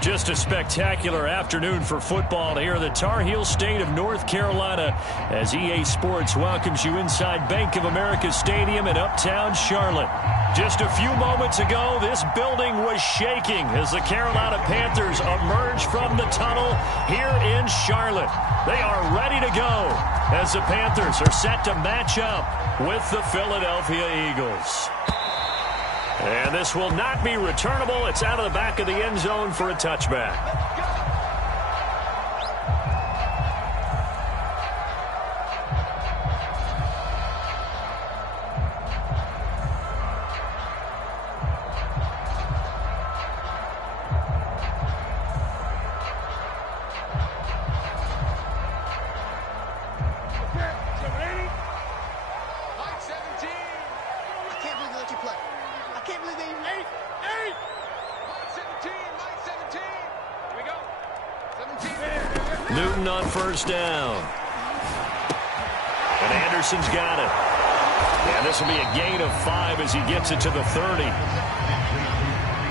Just a spectacular afternoon for football here in the Tar Heel state of North Carolina as EA Sports welcomes you inside Bank of America Stadium in uptown Charlotte. Just a few moments ago, this building was shaking as the Carolina Panthers emerged from the tunnel here in Charlotte. They are ready to go as the Panthers are set to match up with the Philadelphia Eagles. And this will not be returnable. It's out of the back of the end zone for a touchback. Newton on first down. And Anderson's got it. And this will be a gain of 5 as he gets it to the 30.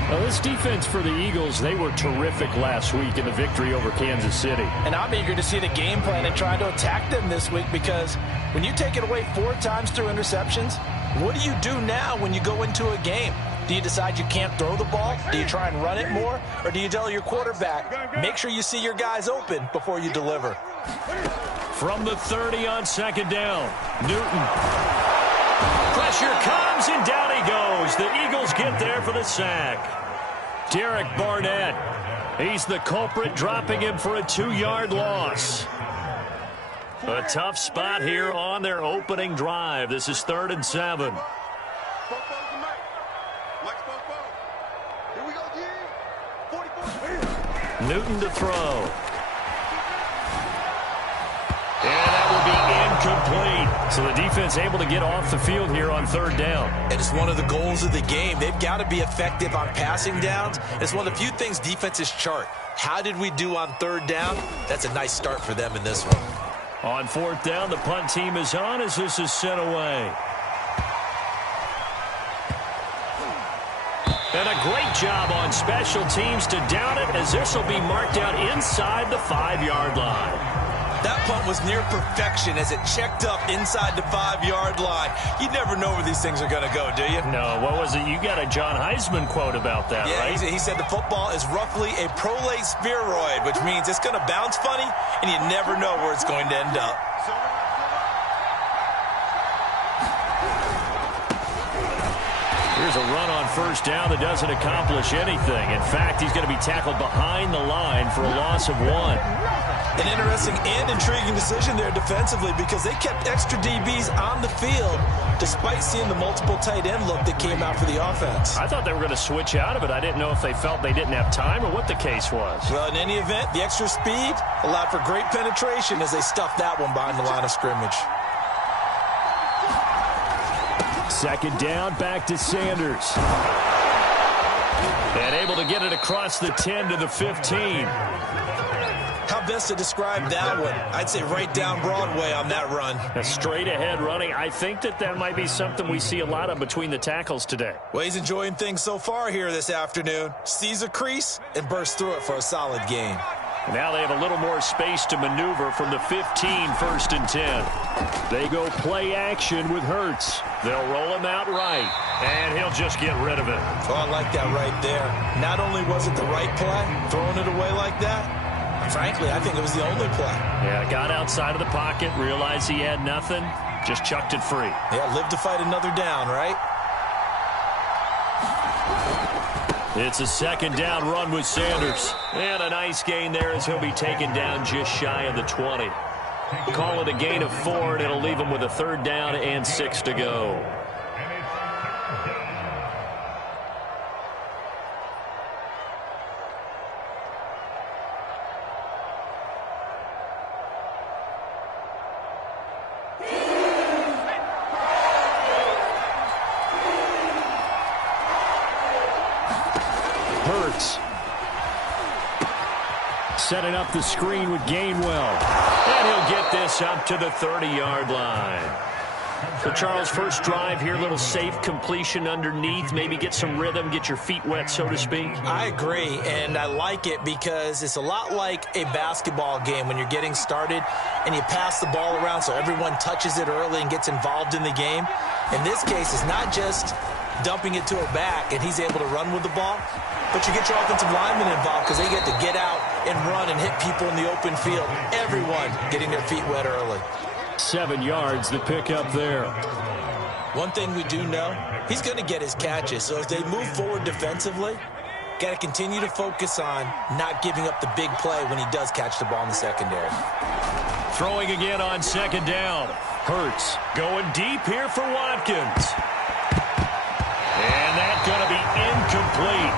Well, this defense for the Eagles, they were terrific last week in the victory over Kansas City. And I'm eager to see the game plan and try to attack them this week, because when you take it away 4 times through interceptions, what do you do now when you go into a game? Do you decide you can't throw the ball? Do you try and run it more? Or do you tell your quarterback, make sure you see your guys open before you deliver? From the 30 on second down, Newton. Pressure comes, and down he goes. The Eagles get there for the sack. Derek Barnett, he's the culprit, dropping him for a 2-yard loss. A tough spot here on their opening drive. This is 3rd and 7. Newton to throw. And that will be incomplete. So the defense able to get off the field here on 3rd down. And it's one of the goals of the game. They've got to be effective on passing downs. It's one of the few things defenses chart. How did we do on 3rd down? That's a nice start for them in this one. On 4th down, the punt team is on as this is sent away. And a great job on special teams to down it, as this will be marked out inside the 5-yard line. That punt was near perfection as it checked up inside the 5-yard line. You never know where these things are going to go, do you? No, what was it? You got a John Heisman quote about that, right? Yeah, he said the football is roughly a prolate spheroid, which means it's going to bounce funny, and you never know where it's going to end up. Here's a run on 1st down that doesn't accomplish anything. In fact, he's going to be tackled behind the line for a loss of 1. An interesting and intriguing decision there defensively, because they kept extra DBs on the field despite seeing the multiple tight end look that came out for the offense. I thought they were going to switch out of it. I didn't know if they felt they didn't have time or what the case was. Well, in any event, the extra speed allowed for great penetration as they stuffed that one behind the line of scrimmage. 2nd down, back to Sanders. And able to get it across the 10 to the 15. How best to describe that one? I'd say right down Broadway on that run. A straight ahead running. I think that might be something we see a lot of between the tackles today. Well, he's enjoying things so far here this afternoon. Sees a crease and bursts through it for a solid gain. Now they have a little more space to maneuver from the 15, 1st and 10. They go play action with Hurts. They'll roll him out right, and he'll just get rid of it. Oh, I like that right there. Not only was it the right play, throwing it away like that, frankly, I think it was the only play. Yeah, got outside of the pocket, realized he had nothing, just chucked it free. Yeah, live to fight another down, right? It's a 2nd down run with Sanders. And a nice gain there as he'll be taken down just shy of the 20. Call it a gain of 4, and it'll leave him with a 3rd down and 6 to go. Hurts. Setting up the screen with Gainwell. And he'll get this up to the 30-yard line. So, Charles, first drive here, little safe completion underneath, maybe get some rhythm, get your feet wet, so to speak. I agree, and I like it because it's a lot like a basketball game when you're getting started and you pass the ball around so everyone touches it early and gets involved in the game. In this case, it's not just dumping it to a back and he's able to run with the ball, but you get your offensive linemen involved because they get to get out and run and hit people in the open field. Everyone getting their feet wet early. 7 yards, the pickup there. One thing we do know, he's going to get his catches. So as they move forward defensively, got to continue to focus on not giving up the big play when he does catch the ball in the secondary. Throwing again on second down. Hurts going deep here for Watkins. And that's going to be incomplete.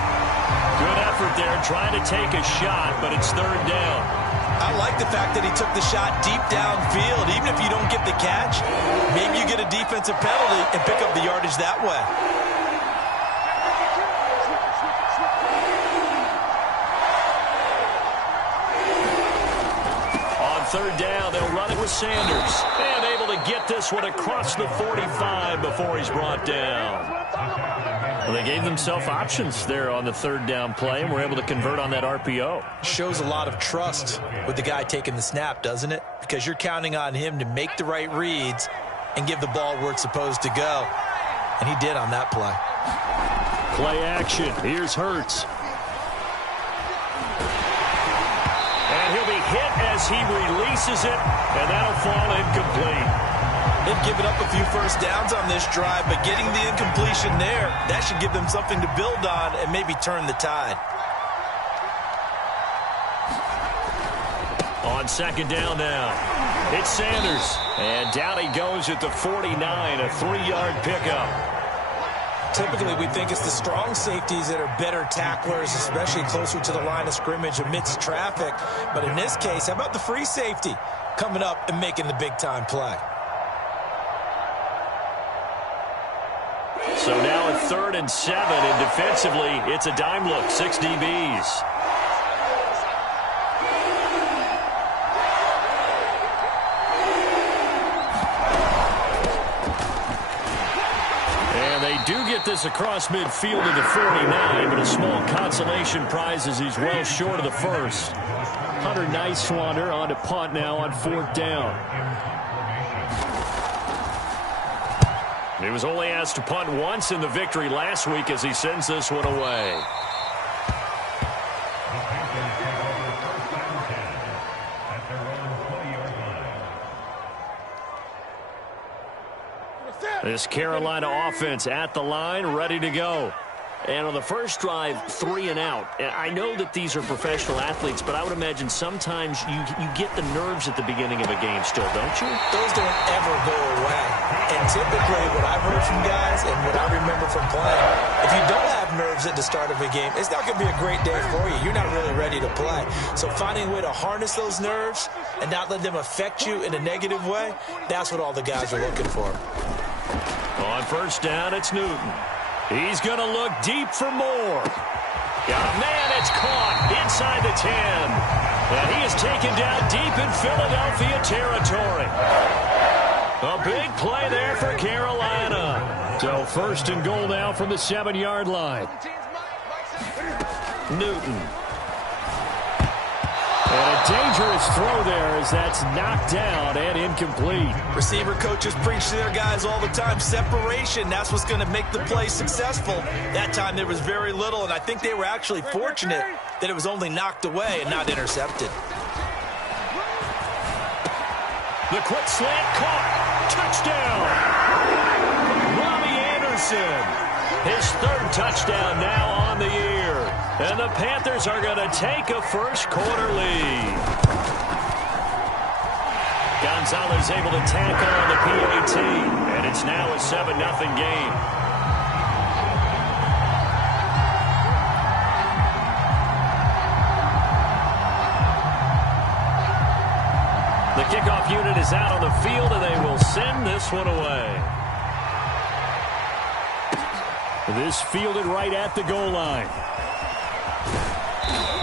Good effort there trying to take a shot, but it's third down. I like the fact that he took the shot deep downfield. Even if you don't get the catch, maybe you get a defensive penalty and pick up the yardage that way. On third down, they'll run it with Sanders. And able to get this one across the 45 before he's brought down. Well, they gave themselves options there on the third down play and were able to convert on that RPO. Shows a lot of trust with the guy taking the snap, doesn't it? Because you're counting on him to make the right reads and give the ball where it's supposed to go. And he did on that play. Play action. Here's Hurts. And he'll be hit as he releases it, and that'll fall incomplete. They've given up a few first downs on this drive, but getting the incompletion there, that should give them something to build on and maybe turn the tide. On second down now, it's Sanders. And down he goes at the 49, a 3-yard pickup. Typically, we think it's the strong safeties that are better tacklers, especially closer to the line of scrimmage amidst traffic. But in this case, how about the free safety coming up and making the big-time play? So now a 3rd and 7, and defensively, it's a dime look, 6 DBs. And they do get this across midfield to the 49, but a small consolation prize as he's well short of the first. Hunter Nicewander on to punt now on 4th down. He was only asked to punt once in the victory last week as he sends this one away. This Carolina offense at the line, ready to go. And on the first drive, 3 and out. I know that these are professional athletes, but I would imagine sometimes you get the nerves at the beginning of a game still, don't you? Those don't ever go away. And typically what I've heard from guys and what I remember from playing, if you don't have nerves at the start of a game, it's not going to be a great day for you. You're not really ready to play. So finding a way to harness those nerves and not let them affect you in a negative way, that's what all the guys are looking for. On first down, it's Newton. He's going to look deep for more. Man, it's caught inside the 10. And he is taken down deep in Philadelphia territory. A big play there for Carolina. So 1st and goal now from the 7-yard line. Newton. And a dangerous throw there as that's knocked down and incomplete. Receiver coaches preach to their guys all the time. Separation, that's what's going to make the play successful. That time there was very little, and I think they were actually fortunate that it was only knocked away and not intercepted. The quick slant caught. Touchdown. Robbie Anderson. His 3rd touchdown now on the year. And the Panthers are going to take a first-quarter lead. Gonzalez able to tack on the PAT. And it's now a 7-0 game. The kickoff unit is out on the field, and they will send this one away. This fielded right at the goal line.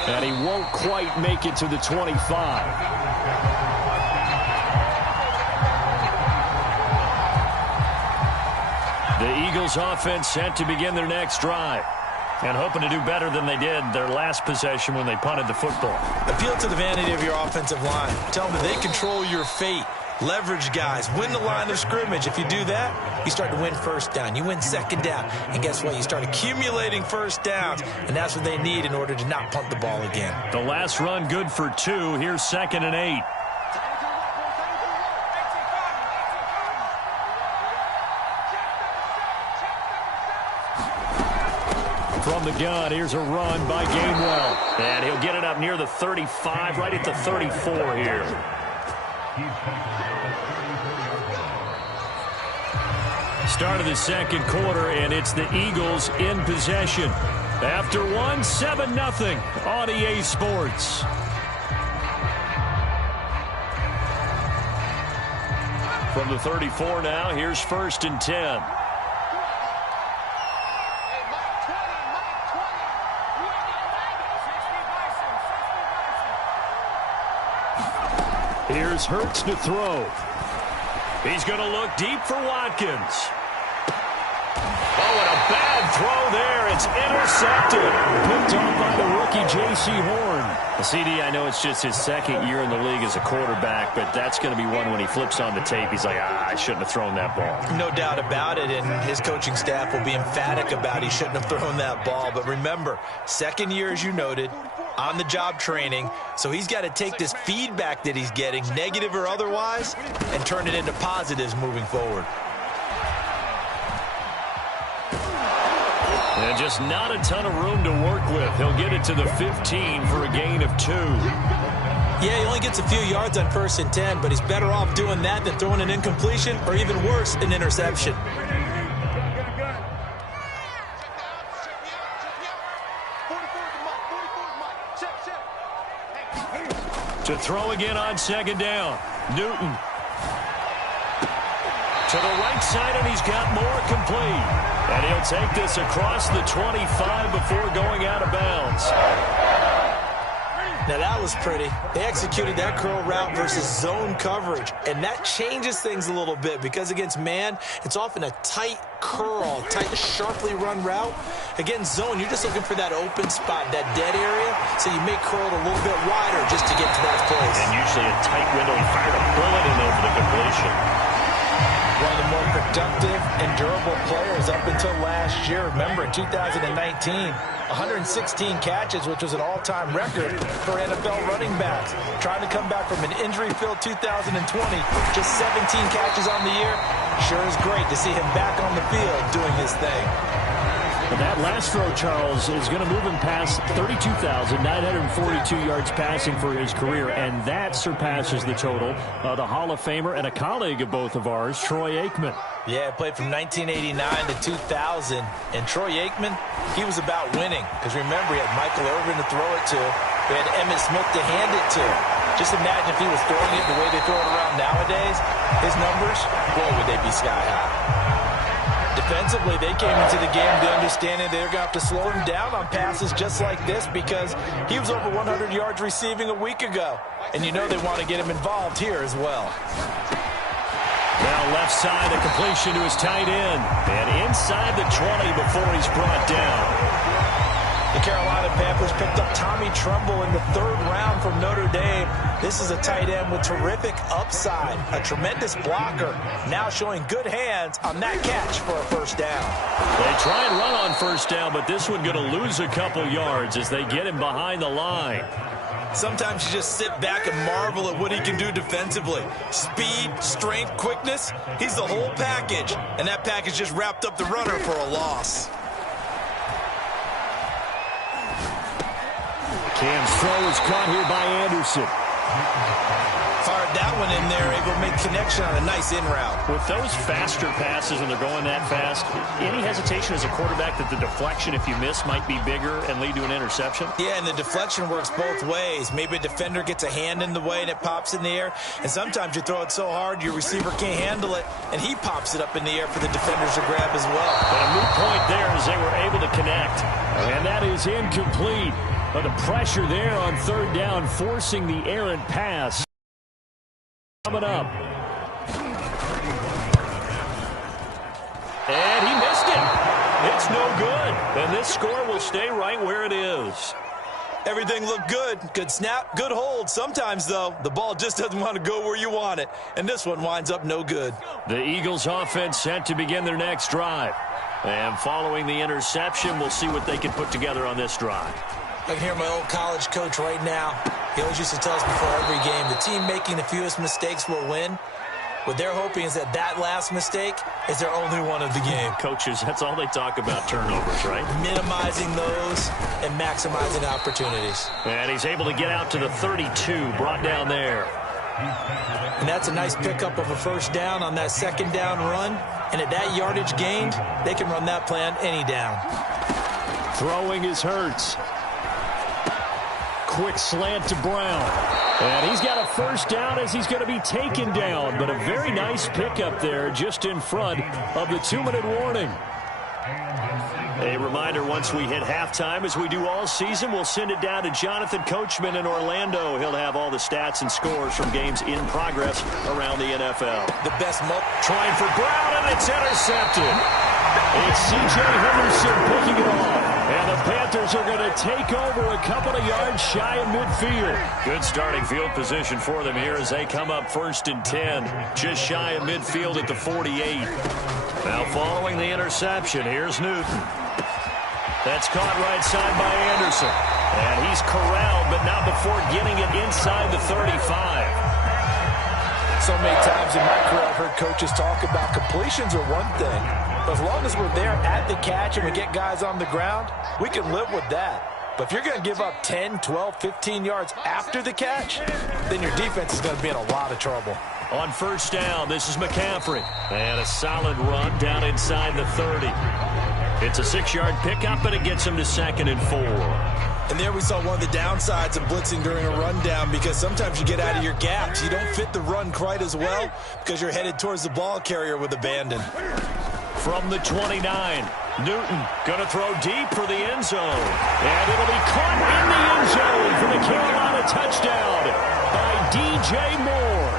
And he won't quite make it to the 25. Eagles offense set to begin their next drive. And hoping to do better than they did their last possession when they punted the football. Appeal to the vanity of your offensive line. Tell them that they control your fate. Leverage guys. Win the line of scrimmage. If you do that, you start to win first down. You win second down. And guess what? You start accumulating first downs. And that's what they need in order to not punt the ball again. The last run good for 2. Here's 2nd and 8. From the gun, here's a run by Gainwell. And he'll get it up near the 35, right at the 34 here. Start of the second quarter, and it's the Eagles in possession. After one, 7-0 on EA Sports. From the 34 now, here's 1st and 10. Here's Hurts to throw. He's going to look deep for Watkins. Oh, and a bad throw there. It's intercepted. Picked off by the rookie J.C. Horn. CD, I know it's just his 2nd year in the league as a quarterback, but that's going to be one when he flips on the tape. He's like, I shouldn't have thrown that ball. No doubt about it, and his coaching staff will be emphatic about he shouldn't have thrown that ball. But remember, 2nd year, as you noted, on-the-job training, so he's got to take this feedback that he's getting, negative or otherwise, and turn it into positives moving forward. And just not a ton of room to work with. He'll get it to the 15 for a gain of 2. Yeah, he only gets a few yards on 1st and 10, but he's better off doing that than throwing an incompletion, or even worse, an interception. To throw again on 2nd down. Newton. To the right side, and he's got more complete. And he'll take this across the 25 before going out of bounds. Now that was pretty. They executed that curl route versus zone coverage, and that changes things a little bit because against man, it's often a tight curl, tight, sharply run route. Against zone, you're just looking for that open spot, that dead area, so you may curl it a little bit wider just to get to that place. And usually a tight window. He fired a bullet in there for the completion. One of the more productive and durable players up until last year. Remember, in 2019, 116 catches, which was an all-time record for NFL running backs. Trying to come back from an injury-filled 2020, just 17 catches on the year. Sure is great to see him back on the field doing his thing. But that last throw, Charles, is going to move him past 32,942 yards passing for his career, and that surpasses the total of the Hall of Famer and a colleague of both of ours, Troy Aikman. Yeah, played from 1989 to 2000, and Troy Aikman, he was about winning. Because remember, he had Michael Irvin to throw it to. He had Emmitt Smith to hand it to. Just imagine if he was throwing it the way they throw it around nowadays. His numbers, boy, would they be sky high. Defensively, they came into the game to understanding they're going to have to slow him down on passes just like this because he was over 100 yards receiving a week ago. And you know they want to get him involved here as well. Now left side, a completion to his tight end. And inside the 20 before he's brought down. The Carolina Panthers picked up Tommy Tremble in the 3rd round from Notre Dame. This is a tight end with terrific upside, a tremendous blocker, now showing good hands on that catch for a 1st down. They try and run on 1st down, but this one going to lose a couple yards as they get him behind the line. Sometimes you just sit back and marvel at what he can do defensively. Speed, strength, quickness, he's the whole package. And that package just wrapped up the runner for a loss. Cam's throw is caught here by Anderson. Fired that one in there, able to make connection on a nice in route. With those faster passes and they're going that fast, any hesitation as a quarterback that the deflection, if you miss, might be bigger and lead to an interception? Yeah, and the deflection works both ways. Maybe a defender gets a hand in the way and it pops in the air, and sometimes you throw it so hard your receiver can't handle it, and he pops it up in the air for the defenders to grab as well. But a moot point there as they were able to connect. And that is incomplete. But the pressure there on 3rd down, forcing the errant pass. Coming up. And he missed That's no good. And this score will stay right where it is. Everything looked good. Good snap, good hold. Sometimes, though, the ball just doesn't want to go where you want it. And this one winds up no good. The Eagles offense set to begin their next drive. And following the interception, we'll see what they can put together on this drive. I can hear my old college coach right now. He always used to tell us before every game, the team making the fewest mistakes will win. What they're hoping is that last mistake is their only one of the game. Coaches, that's all they talk about, turnovers, right? Minimizing those and maximizing opportunities. And he's able to get out to the 32, brought down there. And that's a nice pickup of a first down on that second down run. And at that yardage gained, they can run that plan any down. Throwing is Hurts. Quick slant to Brown. And he's got a first down as he's going to be taken down. But a very nice pickup there just in front of the 2-minute warning. A reminder, once we hit halftime, as we do all season, we'll send it down to Jonathan Coachman in Orlando. He'll have all the stats and scores from games in progress around the NFL. The best trying for Brown, and it's intercepted. It's C.J. Henderson picking it off. And the Panthers are going to take over a couple of yards shy of midfield. Good starting field position for them here as they come up 1st and 10. Just shy of midfield at the 48. Now following the interception, here's Newton. That's caught right side by Anderson. And he's corralled, but not before getting it inside the 35. So many times in my career I've heard coaches talk about completions are one thing. But as long as we're there at the catch and we get guys on the ground, we can live with that. But if you're going to give up 10, 12, 15 yards after the catch, then your defense is going to be in a lot of trouble. On first down, this is McCaffrey. And a solid run down inside the 30. It's a 6-yard pickup, and it gets him to 2nd and 4. And there we saw one of the downsides of blitzing during a rundown, because sometimes you get out of your gaps. You don't fit the run quite as well because you're headed towards the ball carrier with abandon. From the 29, Newton going to throw deep for the end zone. And it'll be caught in the end zone for the Carolina touchdown by D.J. Moore.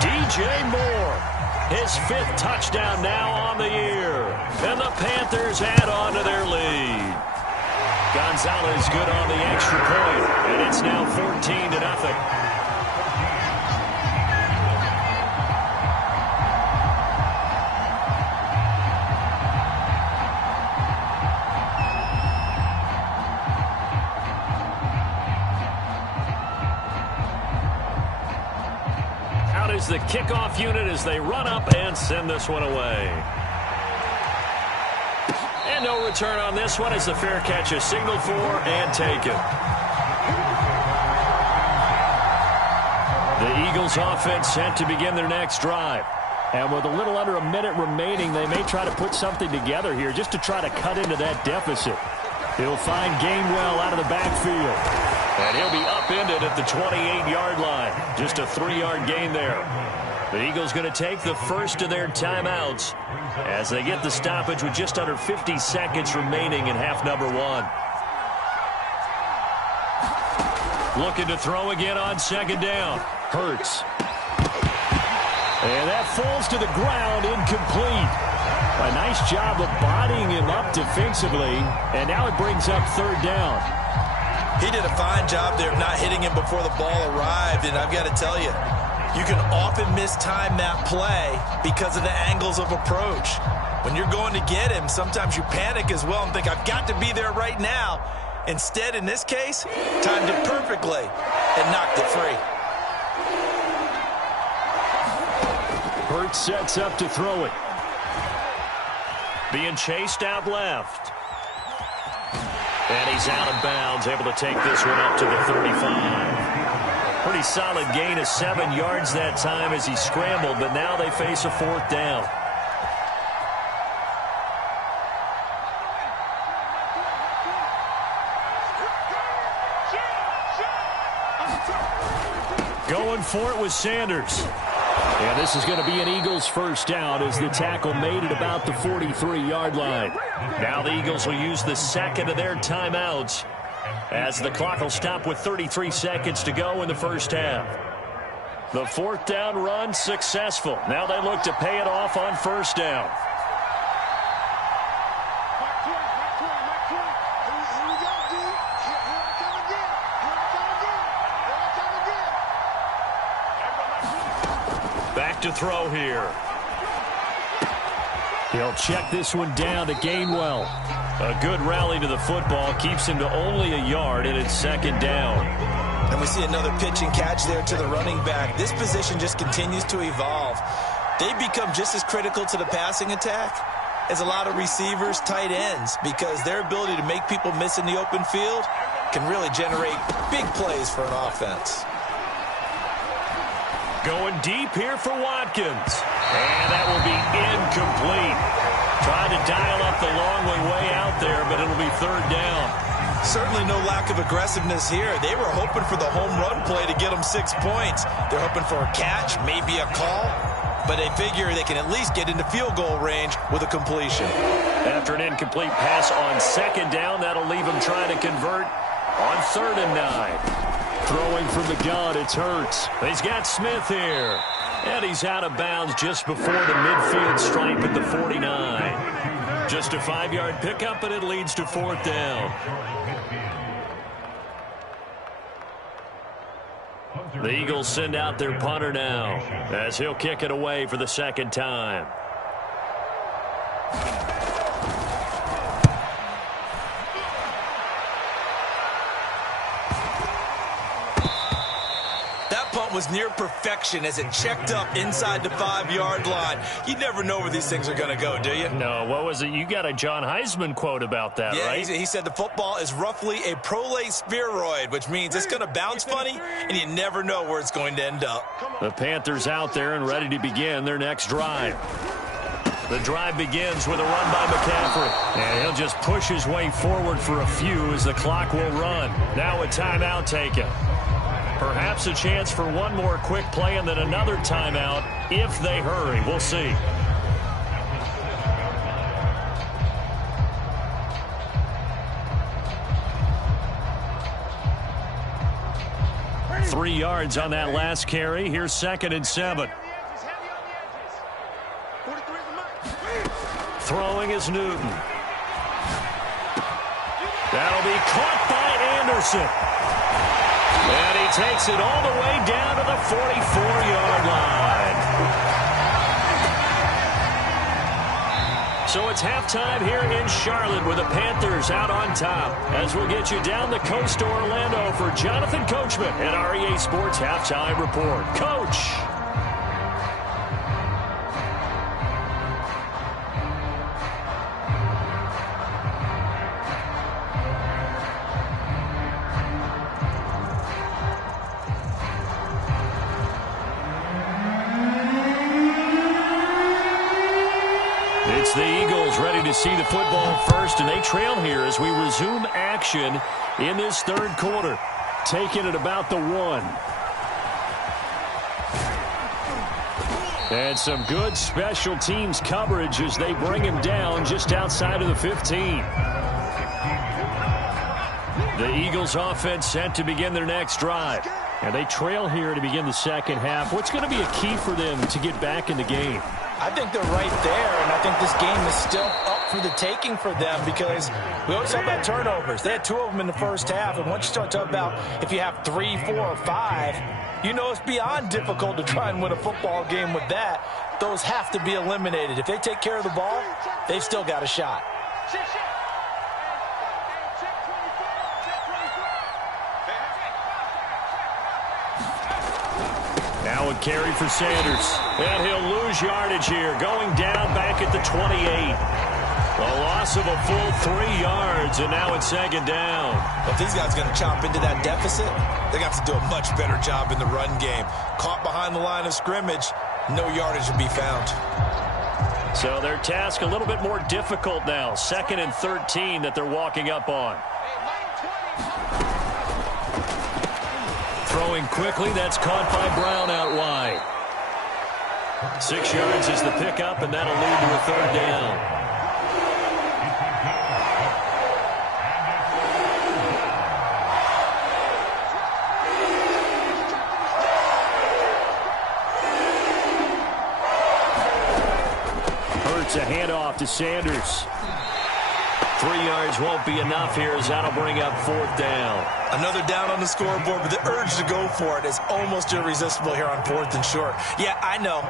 D.J. Moore, his 5th touchdown now on the year. And the Panthers add on to their lead. Gonzalez good on the extra point, and it's now 14-0. Out is the kickoff unit as they run up and send this one away. And no return on this one as the fair catch is signaled for and taken. The Eagles offense set to begin their next drive. And with a little under a minute remaining, they may try to put something together here just to try to cut into that deficit. He'll find Gainwell out of the backfield. And he'll be upended at the 28-yard line. Just a 3-yard gain there. The Eagles going to take the first of their timeouts as they get the stoppage with just under 50 seconds remaining in half number 1. Looking to throw again on 2nd down. Hurts. And that falls to the ground, incomplete. A nice job of bodying him up defensively, and now it brings up 3rd down. He did a fine job there of not hitting him before the ball arrived, and I've got to tell you, you can often mistime that play because of the angles of approach. When you're going to get him, sometimes you panic as well and think, I've got to be there right now. Instead, in this case, timed it perfectly and knocked it free. Hurts sets up to throw it. Being chased out left. And he's out of bounds, able to take this one up to the 35. Pretty solid gain of 7 yards that time as he scrambled, but now they face a 4th down. Going for it with Sanders. And this is going to be an Eagles first down as the tackle made it about the 43-yard line. Now the Eagles will use the 2nd of their timeouts as the clock will stop with 33 seconds to go in the first half. The 4th down run successful. Now they look to pay it off on 1st down. back to throw here. He'll check this one down to Gainwell. A good rally to the football keeps him to only a yard, and it's second down. And we see another pitch and catch there to the running back. This position just continues to evolve. They become just as critical to the passing attack as a lot of receivers, tight ends, because their ability to make people miss in the open field can really generate big plays for an offense. Going deep here for Watkins. And that will be incomplete. Trying to dial up the long way out there, but it'll be third down. Certainly no lack of aggressiveness here. They were hoping for the home run play to get them 6 points. They're hoping for a catch, maybe a call, but they figure they can at least get into field goal range with a completion. After an incomplete pass on second down, that'll leave them trying to convert on 3rd and 9. Throwing from the gun, it's Hurts. He's got Smith here. And he's out of bounds just before the midfield stripe at the 49. Just a 5-yard pickup, and it leads to 4th down. The Eagles send out their punter now as he'll kick it away for the second time. Was near perfection as it checked up inside the 5-yard line. You never know where these things are going to go, do you? No, what was it? You got a John Heisman quote about that, right? He said the football is roughly a prolate spheroid, which means it's going to bounce funny, and you never know where it's going to end up. The Panthers out there and ready to begin their next drive. The drive begins with a run by McCaffrey, and he'll just push his way forward for a few as the clock will run. Now a timeout taken. Perhaps a chance for one more quick play and then another timeout if they hurry. We'll see. Three yards on that last carry. Here's 2nd and 7. Throwing is Newton. That'll be caught by Anderson. And he takes it all the way down to the 44-yard line. So it's halftime here in Charlotte with the Panthers out on top. As we'll get you down the coast to Orlando for Jonathan Coachman at our EA Sports Halftime Report. Coach. It's the Eagles ready to see the football first, and they trail here as we resume action in this 3rd quarter. Taking it about the 1. And some good special teams coverage as they bring him down just outside of the 15. The Eagles offense set to begin their next drive. And they trail here to begin the second half. What's going to be a key for them to get back in the game? I think they're right there, and I think this game is still up for the taking for them because we always talk about turnovers. They had 2 of them in the first half, and once you start talking about if you have 3, 4, or 5, you know it's beyond difficult to try and win a football game with that. Those have to be eliminated. If they take care of the ball, they've still got a shot. Now a carry for Sanders. And he'll lose yardage here, going down back at the 28. A loss of a full 3 yards, and now it's 2nd down. If these guys are going to chop into that deficit, they're going to have to do a much better job in the run game. Caught behind the line of scrimmage, no yardage will be found. So their task a little bit more difficult now. 2nd and 13 that they're walking up on. Throwing quickly, that's caught by Brown out wide. 6 yards is the pickup, and that'll lead to a 3rd down. Hurts a handoff to Sanders. 3 yards won't be enough here as that'll bring up 4th down. Another down on the scoreboard, but the urge to go for it is almost irresistible here on 4th and short. Yeah, I know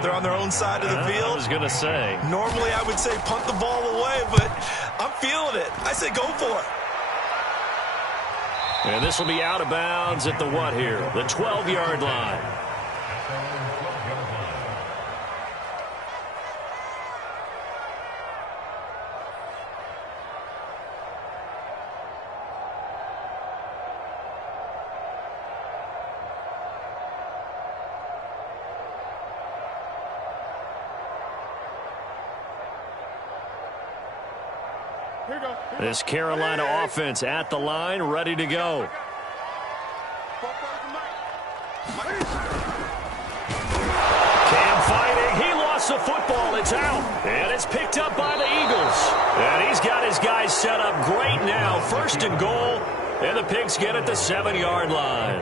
they're on their own side of the field. I was going to say. Normally I would say punt the ball away, but I'm feeling it. I say go for it. And this will be out of bounds at the what here? The 12-yard line. This Carolina offense at the line, ready to go. Cam fighting. He lost the football. It's out. And it's picked up by the Eagles. And he's got his guys set up great now. 1st and goal. And the Pigs get at the 7-yard line.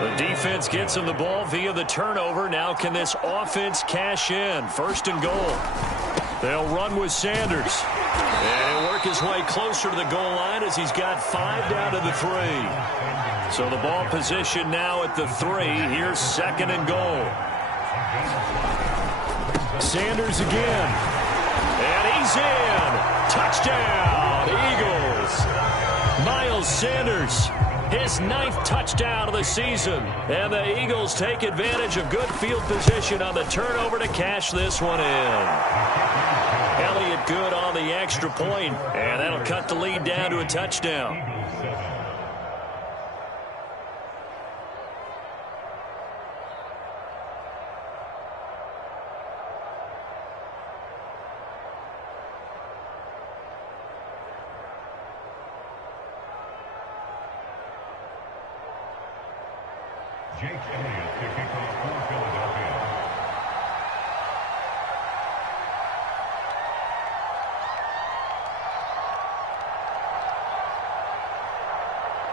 The defense gets him the ball via the turnover. Now can this offense cash in? 1st and goal. They'll run with Sanders. And he'll work his way closer to the goal line as he's got 5 down to the 3. So the ball position now at the 3. Here's 2nd and goal. Sanders again. And he's in. Touchdown, Eagles. Miles Sanders, his 9th touchdown of the season. And the Eagles take advantage of good field position on the turnover to cash this one in. Elliott good on the extra point, and that'll cut the lead down to a touchdown. Jake Elliott to kick off for Philadelphia.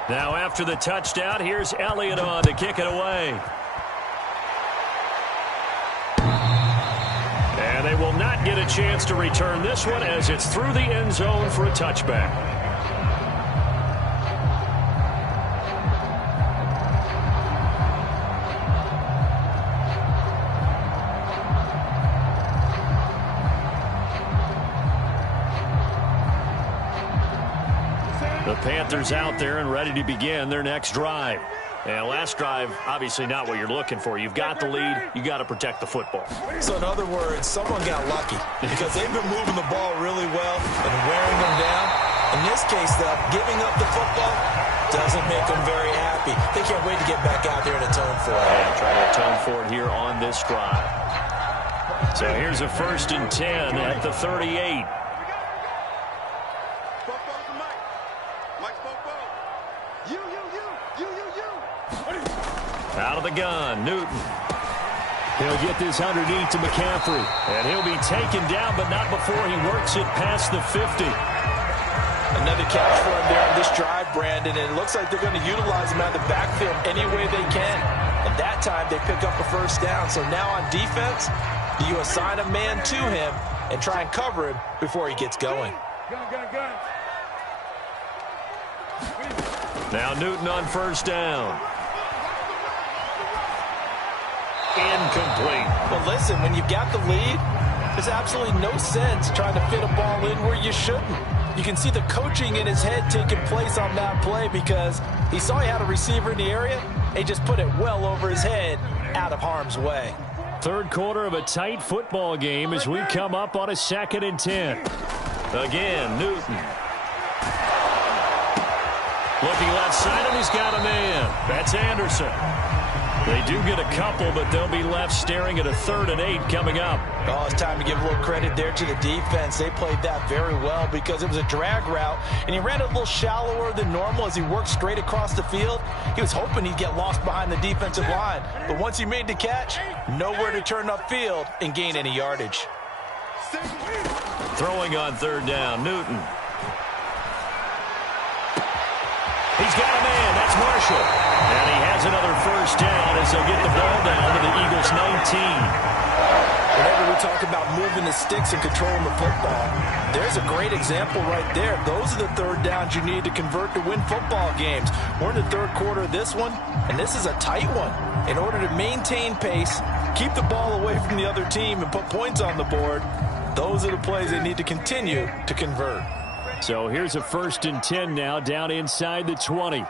Now after the touchdown, here's Elliott on to kick it away. And they will not get a chance to return this one as it's through the end zone for a touchback. The Panthers out there and ready to begin their next drive. And last drive, obviously not what you're looking for. You've got the lead. You got to protect the football. So in other words, someone got lucky because they've been moving the ball really well and wearing them down. In this case, though, giving up the football doesn't make them very happy. They can't wait to get back out there and atone for it. And try to atone for it here on this drive. So here's a 1st and 10 at the 38. Out of the gun, Newton. He'll get this underneath to McCaffrey. And he'll be taken down, but not before he works it past the 50. Another catch for him there on this drive, Brandon. And it looks like they're going to utilize him out of the backfield any way they can. And that time they pick up a 1st down. So now on defense, do you assign a man to him and try and cover him before he gets going? Now Newton on 1st down. Incomplete. Well, listen, when you've got the lead, there's absolutely no sense trying to fit a ball in where you shouldn't. You can see the coaching in his head taking place on that play because he saw he had a receiver in the area and he just put it well over his head out of harm's way. 3rd quarter of a tight football game as we come up on a 2nd and 10. Again, Newton. Looking left side, and he's got a man. That's Anderson. They do get a couple, but they'll be left staring at a 3rd and 8 coming up. Oh, it's time to give a little credit there to the defense. They played that very well because it was a drag route, and he ran it a little shallower than normal as he worked straight across the field. He was hoping he'd get lost behind the defensive line, but once he made the catch, nowhere to turn upfield and gain any yardage. Throwing on 3rd down, Newton. He's got a man. That's Marshall. And he has another 1st down as they'll get the ball down to the Eagles' 19. Whenever we talk about moving the sticks and controlling the football. There's a great example right there. Those are the third downs you need to convert to win football games. We're in the third quarter of this one, and this is a tight one. In order to maintain pace, keep the ball away from the other team, and put points on the board, those are the plays they need to continue to convert. So here's a 1st and 10 now, down inside the 20.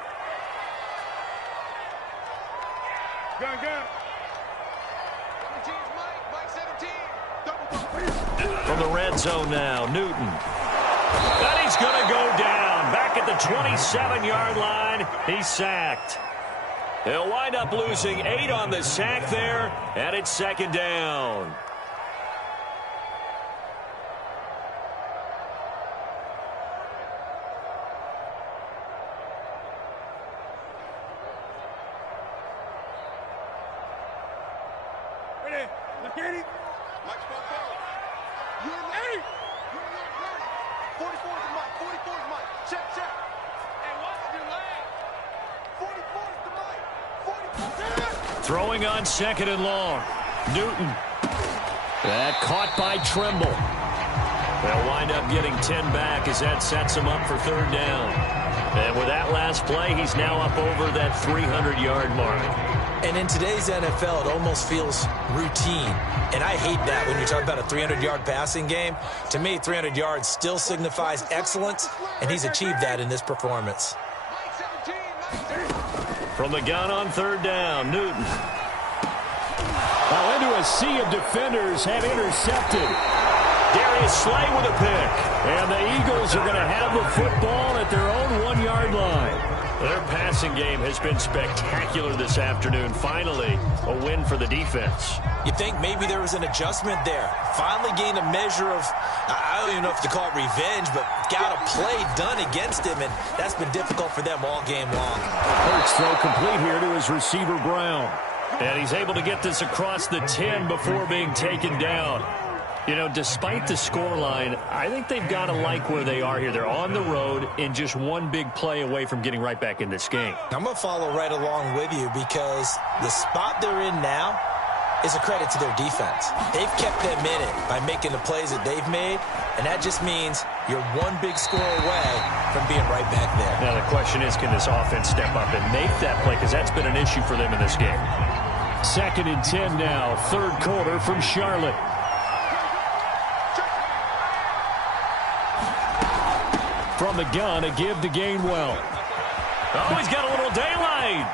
From the red zone now, Newton. And he's going to go down. Back at the 27-yard line, he's sacked. He'll wind up losing 8 on the sack there, and it's 2nd down. Throwing on 2nd and long. Newton. That caught by Trimble. They'll wind up getting 10 back as that sets him up for 3rd down. And with that last play, he's now up over that 300-yard mark. And in today's NFL, it almost feels routine. And I hate that when you talk about a 300-yard passing game. To me, 300 yards still signifies excellence, and he's achieved that in this performance. From the gun on 3rd down, Newton. Into a sea of defenders have intercepted. Darius Slay with a pick. And the Eagles are going to have the football at their own 1-yard line. Their passing game has been spectacular this afternoon. Finally, a win for the defense. You think maybe there was an adjustment there. Finally gained a measure of, I don't even know if to call it revenge, but got a play done against him, and that's been difficult for them all game long. Hurts throw complete here to his receiver, Brown. And he's able to get this across the 10 before being taken down. You know, despite the scoreline, I think they've got to like where they are here. They're on the road and just one big play away from getting right back in this game. I'm going to follow right along with you because the spot they're in now is a credit to their defense. They've kept them in it by making the plays that they've made, and that just means you're one big score away from being right back there. Now the question is, can this offense step up and make that play? Because that's been an issue for them in this game. 2nd and 10 now, 3rd quarter from Charlotte. From the gun, a give to Gainwell. Oh, he's got a little daylight.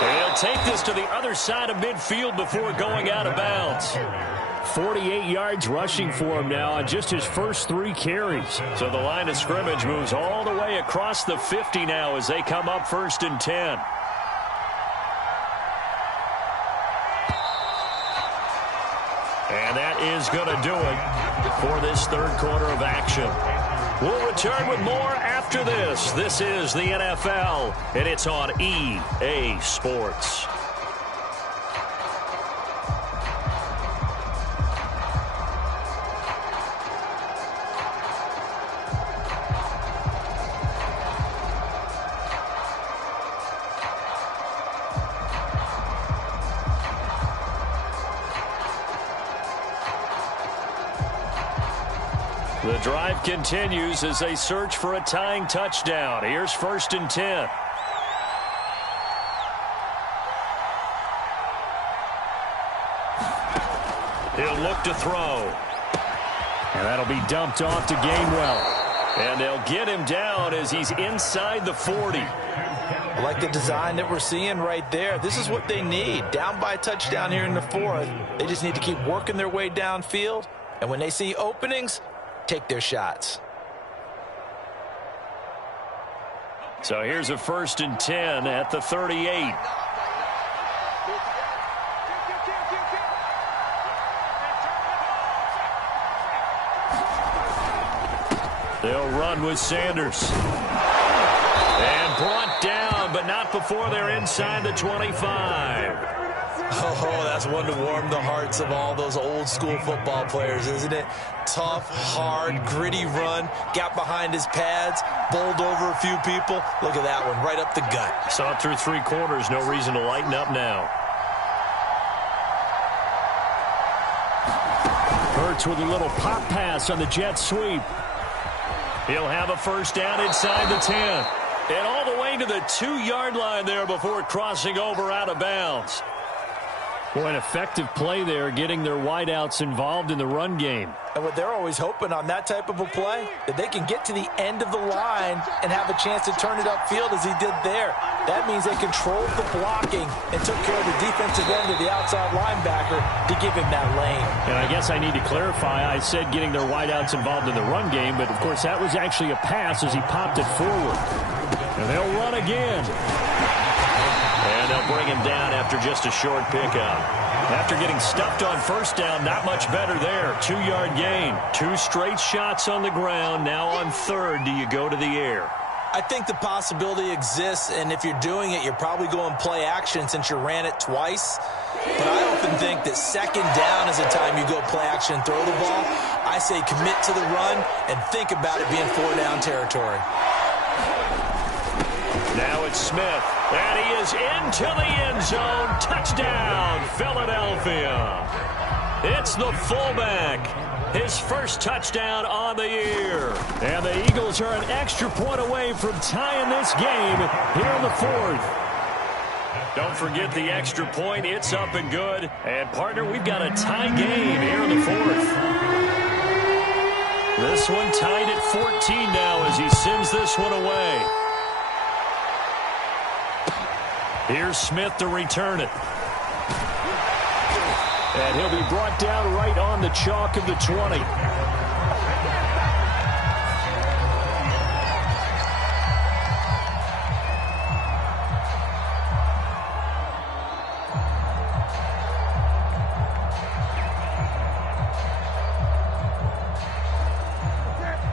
He'll take this to the other side of midfield before going out of bounds. 48 yards rushing for him now on just his first 3 carries. So the line of scrimmage moves all the way across the 50 now as they come up 1st and 10. And that is going to do it for this 3rd quarter of action. We'll return with more after this. This is the NFL, and it's on EA Sports. The drive continues as they search for a tying touchdown. Here's 1st and 10. He'll look to throw. And that'll be dumped off to Gainwell. And they'll get him down as he's inside the 40. I like the design that we're seeing right there. This is what they need. Down by a touchdown here in the 4th. They just need to keep working their way downfield. And when they see openings, take their shots. So here's a 1st and 10 at the 38. They'll run with Sanders. And brought down, but not before they're inside the 25. Oh, that's one to warm the hearts of all those old school football players, isn't it? Tough, hard, gritty run, got behind his pads, bowled over a few people. Look at that one, right up the gut. Saw it through 3 quarters, no reason to lighten up now. Hurts with a little pop pass on the jet sweep. He'll have a first down inside the 10. And all the way to the 2-yard line there before crossing over out of bounds. Boy, an effective play there, getting their wideouts involved in the run game. And what they're always hoping on that type of a play, that they can get to the end of the line and have a chance to turn it upfield as he did there. That means they controlled the blocking and took care of the defensive end of the outside linebacker to give him that lane. And I guess I need to clarify, I said getting their wideouts involved in the run game, but of course that was actually a pass as he popped it forward. And they'll run again. And they'll bring him down after just a short pickup. After getting stuffed on first down, not much better there. 2-yard gain. 2 straight shots on the ground. Now on third, do you go to the air? I think the possibility exists, and if you're doing it, you're probably going play action since you ran it twice. But I often think that second down is the time you go play action and throw the ball. I say commit to the run and think about it being 4-down territory. Now it's Smith, and he is into the end zone. Touchdown, Philadelphia. It's the fullback. His first touchdown on the year. And the Eagles are an extra point away from tying this game here in the fourth. Don't forget the extra point. It's up and good. And, partner, we've got a tie game here in the fourth. This one tied at 14 now as he sends this one away. Here's Smith to return it. And he'll be brought down right on the chalk of the 20.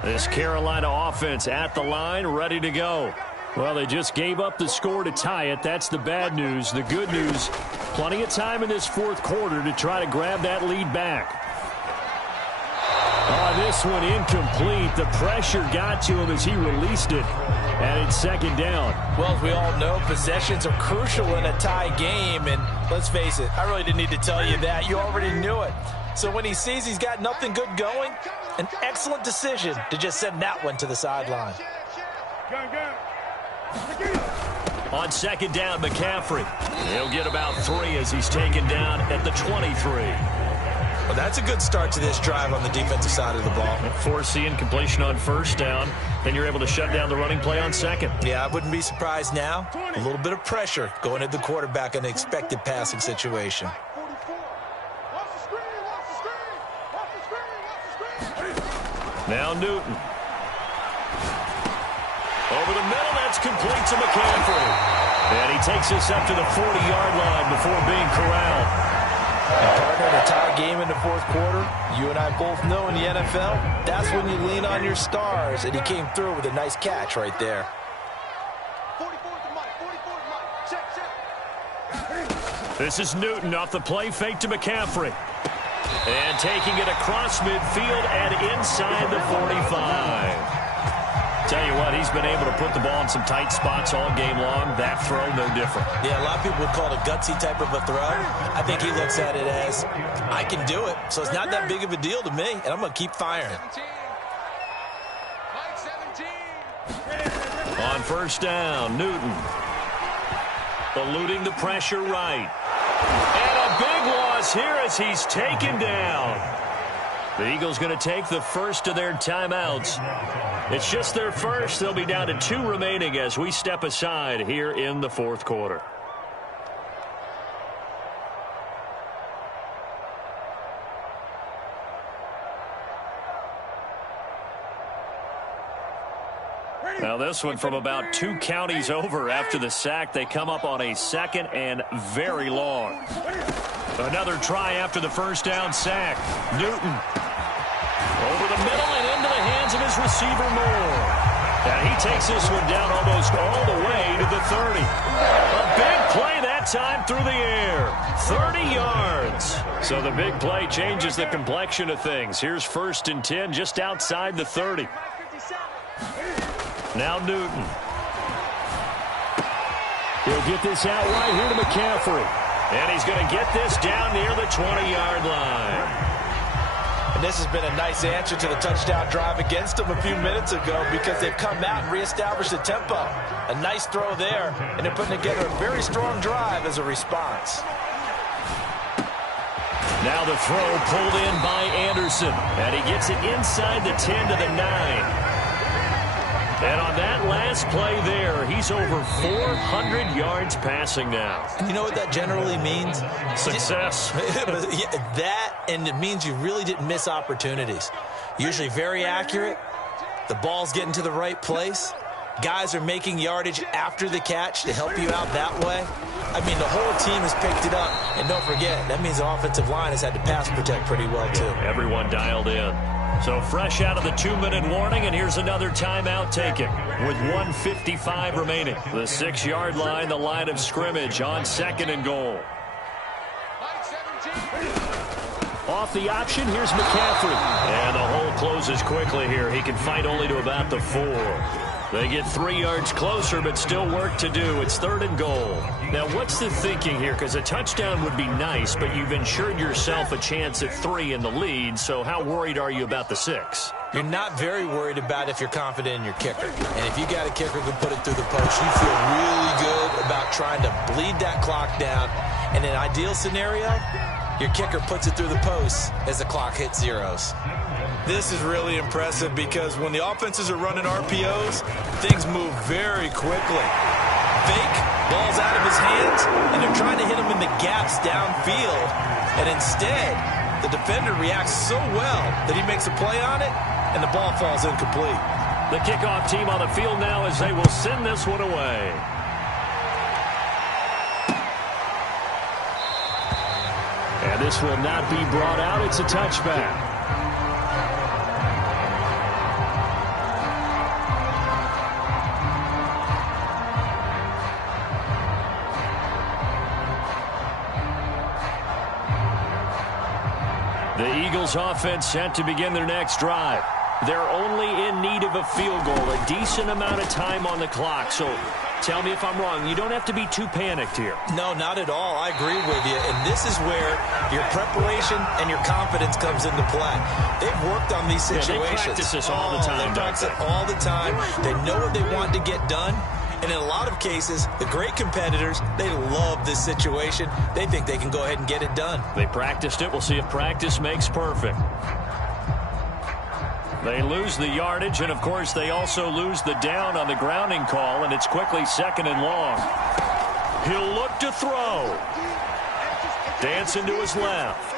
This Carolina offense at the line, ready to go. Well, they just gave up the score to tie it. That's the bad news. The good news, plenty of time in this fourth quarter to try to grab that lead back. Oh, this one incomplete. The pressure got to him as he released it. And it's second down. Well, as we all know, possessions are crucial in a tie game. And let's face it, I really didn't need to tell you that. You already knew it. So when he sees he's got nothing good going, an excellent decision to just send that one to the sideline. On second down, McCaffrey. He'll get about 3 as he's taken down at the 23. Well, that's a good start to this drive on the defensive side of the ball. Force the incompletion on first down. Then you're able to shut down the running play on second. Yeah, I wouldn't be surprised now. A little bit of pressure going at the quarterback in an expected passing situation. Now Newton. Over the middle, that's complete to McCaffrey. And he takes us up to the 40-yard line before being corralled. And partner, in a tie game in the fourth quarter, you and I both know in the NFL, that's when you lean on your stars. And he came through with a nice catch right there. This is Newton off the play fake to McCaffrey. And taking it across midfield and inside the 45. Tell you what, he's been able to put the ball in some tight spots all game long. That throw, no different. Yeah, a lot of people would call it a gutsy type of a throw. I think he looks at it as, I can do it, so it's not that big of a deal to me, and I'm going to keep firing. On first down, Newton. Eluding the pressure right. And a big loss here as he's taken down. The Eagles going to take the first of their timeouts. It's just their first. They'll be down to 2 remaining as we step aside here in the fourth quarter. Now this one from about 2 counties over after the sack. They come up on a second and very long. Another try after the first down sack. Newton. Over the middle and into the hands of his receiver Moore. And he takes this one down almost all the way to the 30. A big play that time through the air. 30 yards. So the big play changes the complexion of things. Here's first and 10 just outside the 30. Now Newton. He'll get this out right here to McCaffrey. And he's going to get this down near the 20-yard line. this has been a nice answer to the touchdown drive against them a few minutes ago because they've come out and reestablished the tempo. A nice throw there, and they're putting together a very strong drive as a response. Now the throw pulled in by Anderson, and he gets it inside the 10 to the 9. And on that last play there, he's over 400 yards passing now. And you know what that generally means? Success. That, and it means you really didn't miss opportunities. Usually very accurate. The ball's getting to the right place. Guys are making yardage after the catch to help you out that way. I mean, the whole team has picked it up. And don't forget, that means the offensive line has had to pass protect pretty well, too. Everyone dialed in. So fresh out of the 2-minute warning, and here's another timeout taken with 1:55 remaining. The 6-yard line, the line of scrimmage on 2nd and goal. Off the option, here's McCaffrey. And the hole closes quickly here. He can fight only to about the 4. They get 3 yards closer, but still work to do. It's 3rd and goal. Now, what's the thinking here? Because a touchdown would be nice, but you've ensured yourself a chance at 3 in the lead, so how worried are you about the 6? You're not very worried about if you're confident in your kicker. And if you got a kicker who can put it through the post, you feel really good about trying to bleed that clock down. In an ideal scenario, your kicker puts it through the post as the clock hits zeros. This is really impressive because when the offenses are running RPOs, things move very quickly. Fake, ball's out of his hands, and they're trying to hit him in the gaps downfield. And instead, the defender reacts so well that he makes a play on it, and the ball falls incomplete. The kickoff team on the field now as they will send this one away. And this will not be brought out. It's a touchback. The Eagles offense set to begin their next drive. They're only in need of a field goal, a decent amount of time on the clock. So tell me if I'm wrong. You don't have to be too panicked here. No, not at all. I agree with you. And this is where your preparation and your confidence comes into play. They've worked on these situations. Yeah, they practice this all the time. They practice it all the time. They know what they want to get done. And in a lot of cases, the great competitors, they love this situation. They think they can go ahead and get it done. They practiced it. We'll see if practice makes perfect. They lose the yardage, and, of course, they also lose the down on the grounding call, and it's quickly 2nd and long. He'll look to throw. Dancing to his left.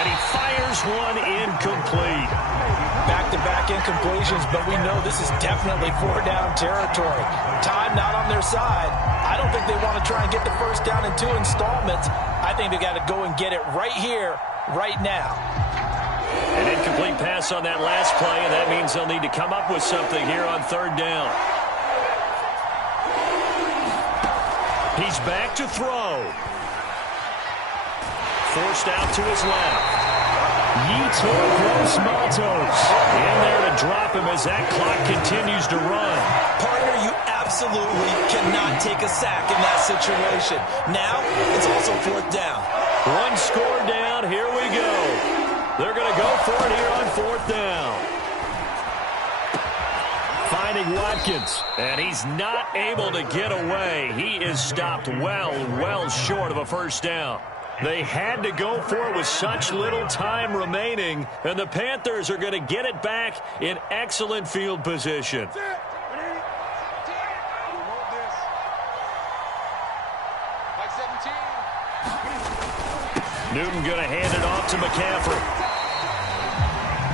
And he fires one incomplete. Back-to-back incompletions, but we know this is definitely 4-down territory. Time not on their side. I don't think they want to try and get the first down in 2 installments. I think they got to go and get it right here, right now. An incomplete pass on that last play, and that means they'll need to come up with something here on 3rd down. He's back to throw. Forced out to his left. Yetur Gross-Matos in there to drop him as that clock continues to run. Partner, you absolutely cannot take a sack in that situation. Now, it's also 4th down. One score down. Here we go. They're going to go for it here on 4th down. Finding Watkins, and he's not able to get away. He is stopped well short of a first down. They had to go for it with such little time remaining, and the Panthers are going to get it back in excellent field position. Newton going to hand it off to McCaffrey.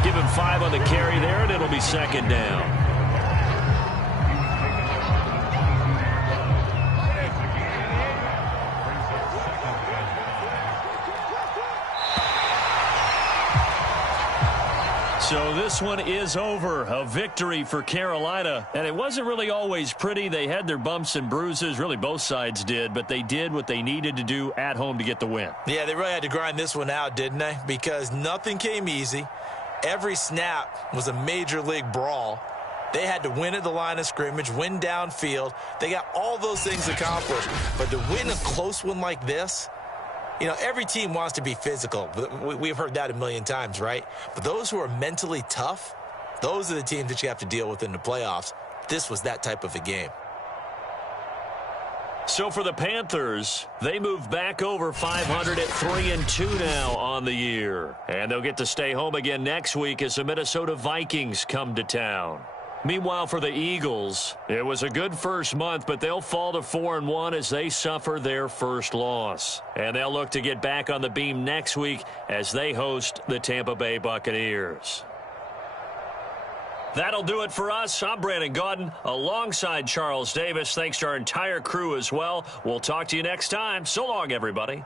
Give him 5 on the carry there, and it'll be 2nd down. So this one is over. A victory for Carolina. And it wasn't really always pretty. They had their bumps and bruises. Really, both sides did. But they did what they needed to do at home to get the win. Yeah, they really had to grind this one out, didn't they? Because nothing came easy. Every snap was a major league brawl. They had to win at the line of scrimmage, win downfield. They got all those things accomplished. But to win a close one like this, You know, every team wants to be physical. We've heard that a million times, right? But those who are mentally tough, those are the teams that you have to deal with in the playoffs. This was that type of a game. So for the Panthers, they move back over 500 at 3-2 now on the year. And they'll get to stay home again next week as the Minnesota Vikings come to town. Meanwhile, for the Eagles, it was a good first month, but they'll fall to 4-1 as they suffer their first loss. And they'll look to get back on the beam next week as they host the Tampa Bay Buccaneers. That'll do it for us. I'm Brandon Gaudin alongside Charles Davis. Thanks to our entire crew as well. We'll talk to you next time. So long, everybody.